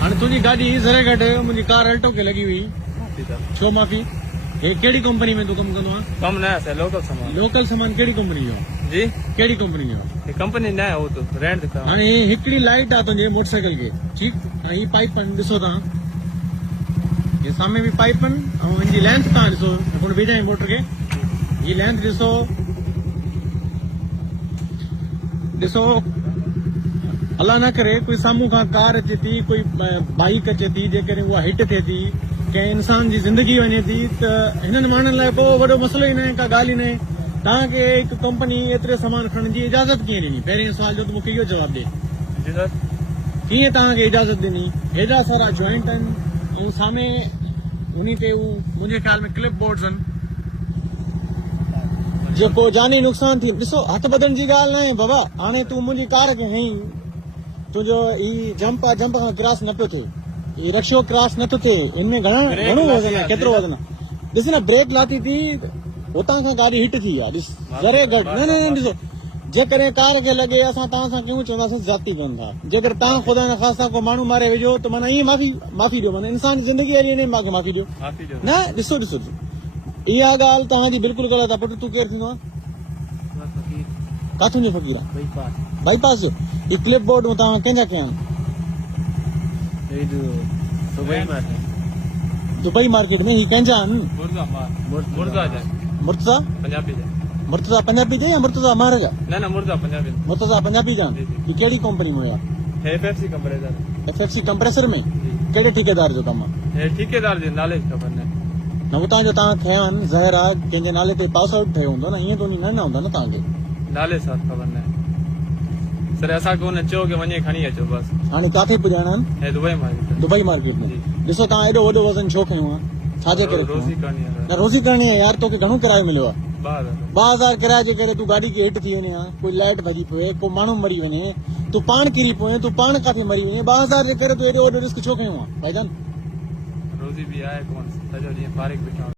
हाँ तुझी गाड़ी जरे घट मुझी कार अल्टो के लगी हुई छो माफी ये केड़ी कंपनी में तू कम कंदो आ कम न है लोकल सामान केड़ी कंपनी जो जी केड़ी कंपनी जो ये कंपनी न है वो तो रेंट दिखा हाणे ये हिकड़ी लाइट आ तुझे मोटरसाइकिल के ठीक हां ये पाइप दिसो ता ये सामने भी पाइप और इनकी लेंथ ता दिसो अपन भेजा मोटर के ये लेंथ दिसो दिसो अल्लाह ना करे कोई सामू का कार अचे थी कोई बाइक अचे थी जेकर उहा हिट थिए थी कंहिं इंसान जी जिंदगी वञे थी त हिननि माण्हुनि लाइ को वॾो मसलो ई न आहे का ॻाल्हि ई न आहे तव्हांखे हिकु कंपनी एतिरे सामान खणण जी इजाज़त कीअं ॾिनी पहिरें सुवाल जो त मूंखे इहो जवाबु ॾे कीअं तव्हांखे इजाज़त ॾिनी हेॾा सारा जॉइंट आहिनि ऐं साम्हूं उन ते मुंहिंजे ख़्याल में क्लिप बोर्ड्स आहिनि जेको जानी नुक़सान थी ॾिसो हथ बदन जी ॻाल्हि न आहे बाबा हाणे तूं मुंहिंजी कार खे हई तुंहिंजो ही जंप आहे जंप खां क्रॉस न पियो थिए ही रक्षो क्रॉस नथो थिए इनमें घणो वज़न आहे केतिरो वज़न आहे ॾिस न ब्रेक लाथी थी हुतां खां गाॾी हिट थी आहे ॾिस ज़रे घटि न ॾिसो जेकॾहिं कार खे लॻे असां तव्हां सां क्यों चवंदासीं ज़्यादती कनि था जेकर तव्हां ख़ुदा न ख़ासिता को माण्हू मारे विझो त माना ईअं माफ़ी ॾियो माना इंसान जी ज़िंदगी अहिड़ी न मूंखे माफ़ी ॾियो न ॾिसो इहा ॻाल्हि तव्हांजी बिल्कुलु ग़लति आहे पुटु तूं केरु थींदो आहे काथूं जो फ़क़ीर आहे बाईपास जो ही क्लिप बोर्ड तव्हां कंहिंजा कया आहिनि दुबई मार्केट में ही कंहिंजा आहिनि मुर्तज़ा पंजाबी जा या मुर्तज़ा महाराजा मुर्तज़ा पंजाबी जा आहिनि ही कहिड़ी कंपनी में हुया FFC कंप्रेसर में कहिड़े ठेकेदार जो कमु आहे ठेकेदार जे नाले ख़बर न न उतां जो तव्हां थिया आहिनि ज़ाहिर आहे कंहिंजे नाले ते पास आउट ठहियो हूंदो न हीअं त उन न हूंदो न तव्हांखे नाले सां ख़बर न सर असांखे हुन चयो की वञे खणी अचो बस हाणे काथे पुॼाइणा आहिनि दुबई मार्केट में ॾिसो तव्हां एॾो वॾो वज़न छो खयो आहे छाजे करे रोज़ी करणी आहे यार तोखे घणो किरायो मिलियो आहे 2000 किराए जे करे तूं गाॾी खे हेठि थी वञे कोई लाइट भॼी पए को माण्हू मरी वञे तूं पाण किरी पए तूं पाण काथे मरी वञे 2000 जे करे तूं एॾो वॾो रिस्क छो खयो आहे भाईजान रोज़ी बि आहे कोन सॼो ॾींहुं फारिग वेठा